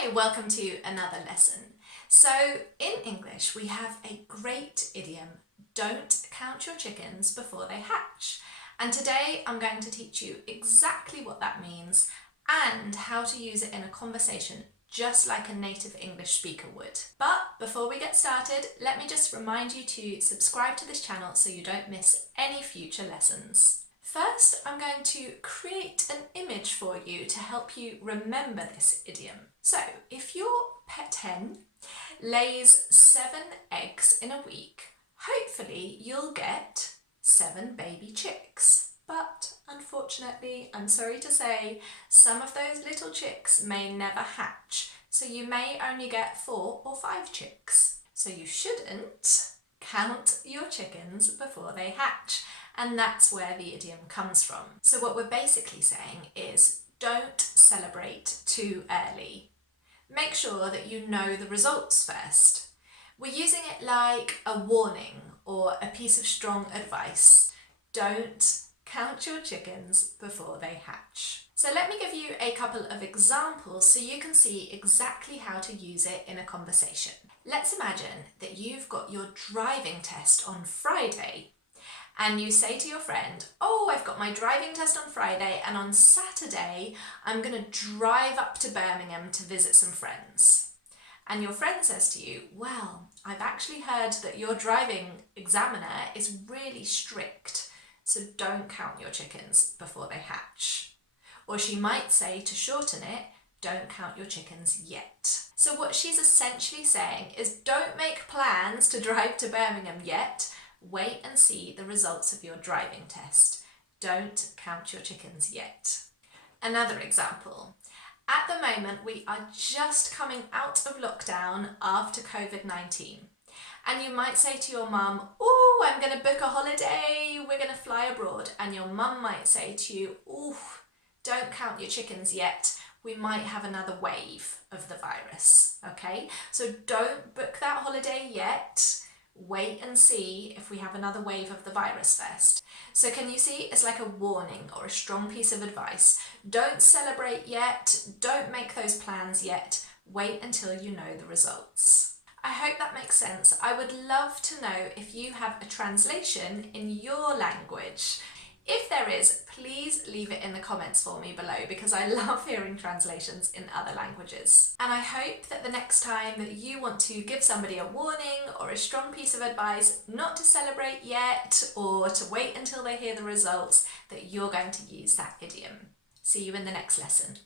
Hi, welcome to another lesson. So in English we have a great idiom, don't count your chickens before they hatch. And today I'm going to teach you exactly what that means and how to use it in a conversation just like a native English speaker would. But before we get started, let me just remind you to subscribe to this channel so you don't miss any future lessons. First, I'm going to create an image for you to help you remember this idiom. So, if your pet hen lays 7 eggs in a week, hopefully you'll get 7 baby chicks. But unfortunately, I'm sorry to say, some of those little chicks may never hatch, so you may only get 4 or 5 chicks. So you shouldn't count your chickens before they hatch. And that's where the idiom comes from. So what we're basically saying is don't celebrate too early. Make sure that you know the results first. We're using it like a warning or a piece of strong advice. Don't count your chickens before they hatch. So let me give you a couple of examples so you can see exactly how to use it in a conversation. Let's imagine that you've got your driving test on Friday. And you say to your friend, oh, I've got my driving test on Friday and on Saturday I'm going to drive up to Birmingham to visit some friends. And your friend says to you, well, I've actually heard that your driving examiner is really strict, so don't count your chickens before they hatch. Or she might say, to shorten it, don't count your chickens yet. So what she's essentially saying is don't make plans to drive to Birmingham yet. Wait and see the results of your driving test. Don't count your chickens yet. Another example. At the moment, we are just coming out of lockdown after COVID-19. And you might say to your mum, oh, I'm going to book a holiday, we're going to fly abroad. And your mum might say to you, oh, don't count your chickens yet. We might have another wave of the virus, okay? So don't book that holiday yet. Wait and see if we have another wave of the virus first. So can you see, it's like a warning or a strong piece of advice. Don't celebrate yet, don't make those plans yet, wait until you know the results. I hope that makes sense. I would love to know if you have a translation in your language. If there is, please leave it in the comments for me below because I love hearing translations in other languages. And I hope that the next time that you want to give somebody a warning or a strong piece of advice not to celebrate yet or to wait until they hear the results, that you're going to use that idiom. See you in the next lesson.